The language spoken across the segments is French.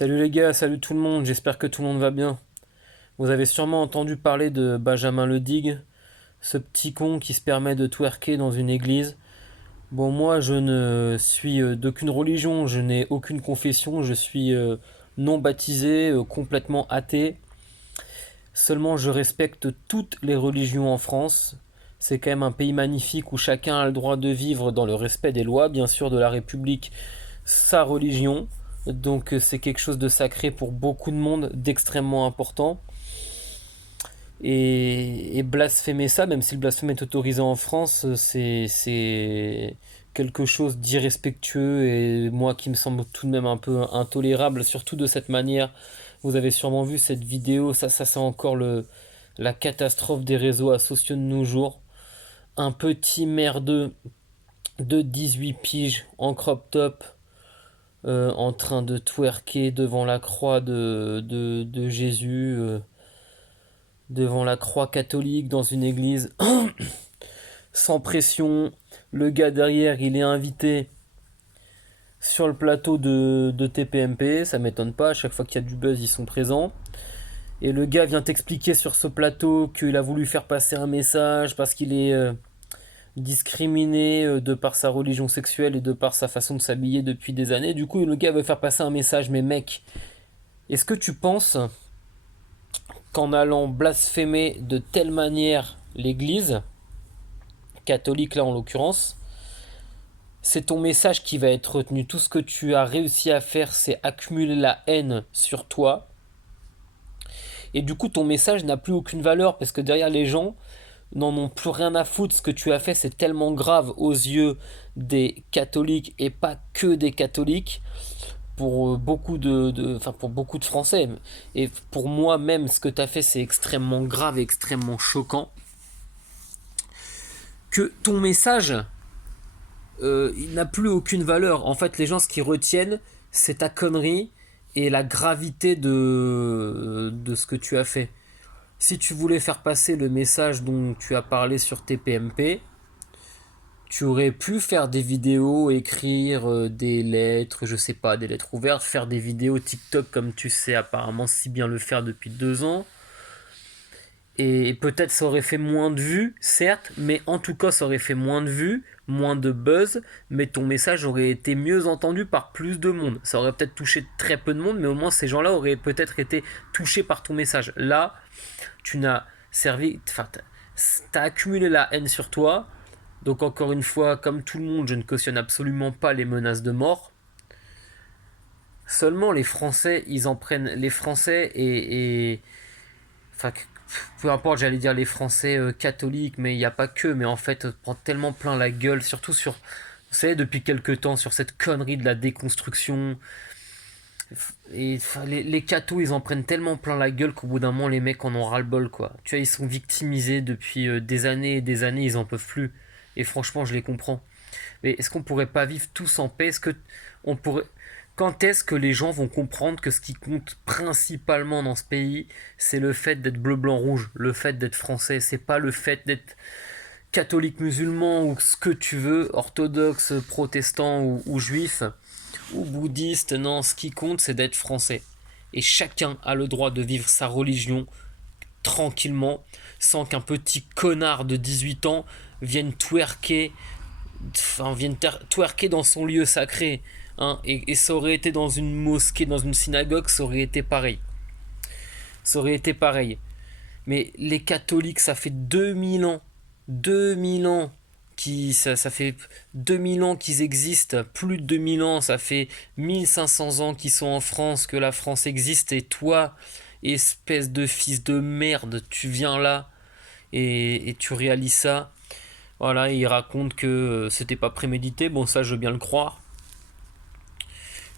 Salut les gars, salut tout le monde, j'espère que tout le monde va bien. Vous avez sûrement entendu parler de Benjamin Ledigue, ce petit con qui se permet de twerker dans une église. Bon, moi je ne suis d'aucune religion, je n'ai aucune confession, je suis non baptisé, complètement athée. Seulement je respecte toutes les religions en France. C'est quand même un pays magnifique où chacun a le droit de vivre dans le respect des lois, bien sûr, de la République, sa religion. Donc c'est quelque chose de sacré pour beaucoup de monde, d'extrêmement important. Et blasphémer ça, même si le blasphème est autorisé en France, c'est quelque chose d'irrespectueux et moi qui me semble tout de même un peu intolérable, surtout de cette manière. Vous avez sûrement vu cette vidéo, ça c'est encore la catastrophe des réseaux sociaux de nos jours. Un petit merdeux de 18 piges en crop top, en train de twerker devant la croix de Jésus, devant la croix catholique dans une église, sans pression. Le gars derrière, il est invité sur le plateau de TPMP, ça m'étonne pas, à chaque fois qu'il y a du buzz, ils sont présents. Et le gars vient t'expliquer sur ce plateau qu'il a voulu faire passer un message parce qu'il est discriminé de par sa religion sexuelle et de par sa façon de s'habiller depuis des années. Du coup, le gars veut faire passer un message, mais mec, est-ce que tu penses qu'en allant blasphémer de telle manière l'Église, catholique là en l'occurrence, c'est ton message qui va être retenu. Tout ce que tu as réussi à faire, c'est accumuler la haine sur toi. Et du coup, ton message n'a plus aucune valeur parce que derrière les gens n'en ont plus rien à foutre. Ce que tu as fait, c'est tellement grave aux yeux des catholiques et pas que des catholiques. Pour enfin pour beaucoup de Français et pour moi-même, ce que tu as fait, c'est extrêmement grave et extrêmement choquant. Que ton message, il n'a plus aucune valeur. En fait, les gens, ce qu'ils retiennent, c'est ta connerie et la gravité de ce que tu as fait. Si tu voulais faire passer le message dont tu as parlé sur TPMP, tu aurais pu faire des vidéos, écrire des lettres, je sais pas, des lettres ouvertes, faire des vidéos TikTok comme tu sais apparemment si bien le faire depuis 2 ans. Et peut-être ça aurait fait moins de vues, certes, mais en tout cas ça aurait fait moins de vues, moins de buzz, mais ton message aurait été mieux entendu par plus de monde. Ça aurait peut-être touché très peu de monde, mais au moins ces gens-là auraient peut-être été touchés par ton message. Là, tu n'as servi, enfin, t'as accumulé la haine sur toi. Donc encore une fois, comme tout le monde, je ne cautionne absolument pas les menaces de mort. Seulement les Français, ils en prennent les Français enfin, peu importe, j'allais dire les Français catholiques, mais il n'y a pas que. Mais en fait, on prend tellement plein la gueule, surtout sur, vous savez, depuis quelques temps, sur cette connerie de la déconstruction. Et enfin, les cathos, ils en prennent tellement plein la gueule qu'au bout d'un moment, les mecs en ont ras-le-bol, quoi. Tu vois, ils sont victimisés depuis des années et des années, ils en peuvent plus. Et franchement, je les comprends. Mais est-ce qu'on pourrait pas vivre tous en paix? Est-ce que on pourrait... Quand est-ce que les gens vont comprendre que ce qui compte principalement dans ce pays, c'est le fait d'être bleu, blanc, rouge, le fait d'être français, c'est pas le fait d'être catholique, musulman ou ce que tu veux, orthodoxe, protestant ou juif ou bouddhiste, non, ce qui compte c'est d'être français. Et chacun a le droit de vivre sa religion tranquillement, sans qu'un petit connard de 18 ans vienne twerker, twerker dans son lieu sacré. Hein, et ça aurait été dans une mosquée, dans une synagogue, ça aurait été pareil. Ça aurait été pareil. Mais les catholiques, ça fait 2000 ans. 2000 ans ça fait 2000 ans qu'ils existent, plus de 2000 ans, ça fait 1500 ans qu'ils sont en France, que la France existe, et toi, espèce de fils de merde, tu viens là et tu réalises ça. Voilà, il raconte que c'était pas prémédité, bon ça je veux bien le croire.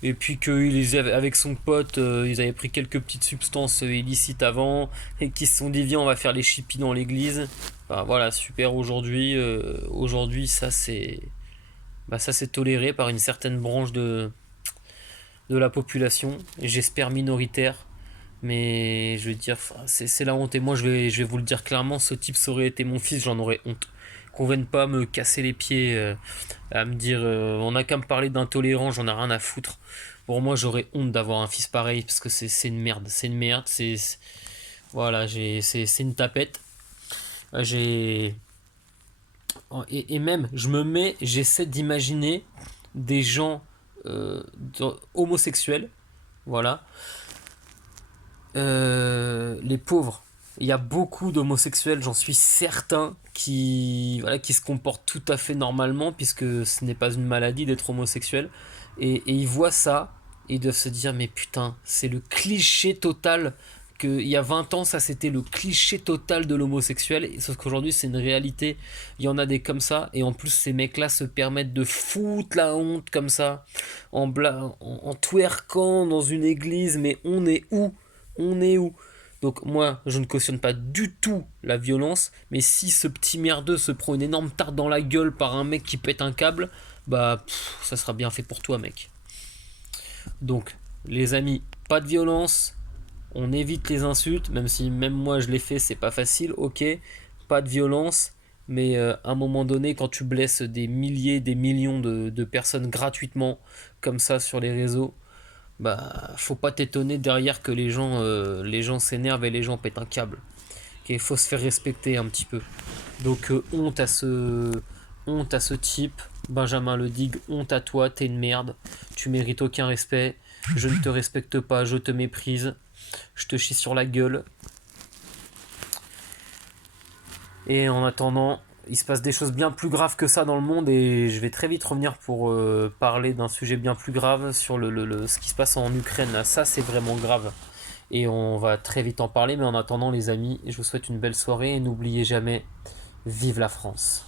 Et puis qu'avec son pote, ils avaient pris quelques petites substances illicites avant, et qu'ils se sont dit viens on va faire les chippies dans l'église. Enfin voilà, super aujourd'hui. Aujourd'hui ça c'est toléré par une certaine branche de la population, et j'espère minoritaire. Mais je veux dire, c'est la honte. Et moi je vais vous le dire clairement, ce type ça aurait été mon fils, j'en aurais honte. Qu'on vienne pas me casser les pieds, à me dire on a qu'à me parler d'intolérance, j'en ai rien à foutre. Pour moi, j'aurais honte d'avoir un fils pareil parce que c'est une merde. C'est une merde. Voilà, c'est une tapette. J'ai. Et même, j'essaie d'imaginer des gens homosexuels, voilà, les pauvres. Il y a beaucoup d'homosexuels, j'en suis certain, voilà, qui se comportent tout à fait normalement, puisque ce n'est pas une maladie d'être homosexuel. Et ils voient ça, et ils doivent se dire, mais putain, c'est le cliché total. Il y a 20 ans, ça c'était le cliché total de l'homosexuel, sauf qu'aujourd'hui c'est une réalité. Il y en a des comme ça, et en plus ces mecs-là se permettent de foutre la honte comme ça, en twerkant dans une église, mais on est où? On est où? Donc moi, je ne cautionne pas du tout la violence, mais si ce petit merdeux se prend une énorme tarte dans la gueule par un mec qui pète un câble, bah ça sera bien fait pour toi, mec. Donc, les amis, pas de violence, on évite les insultes, même si même moi je l'ai fait, c'est pas facile, ok, pas de violence, mais à un moment donné, quand tu blesses des milliers, des millions de personnes gratuitement, comme ça sur les réseaux, bah faut pas t'étonner derrière que les gens s'énervent et les gens pètent un câble. Il faut se faire respecter un petit peu. Donc honte à ce type, Benjamin Ledigue, honte à toi, t'es une merde, tu mérites aucun respect, je ne te respecte pas, je te méprise, je te chie sur la gueule. Et en attendant, il se passe des choses bien plus graves que ça dans le monde et je vais très vite revenir pour parler d'un sujet bien plus grave sur ce qui se passe en Ukraine. Là, ça, c'est vraiment grave. Et on va très vite en parler, mais en attendant, les amis, je vous souhaite une belle soirée et n'oubliez jamais, vive la France.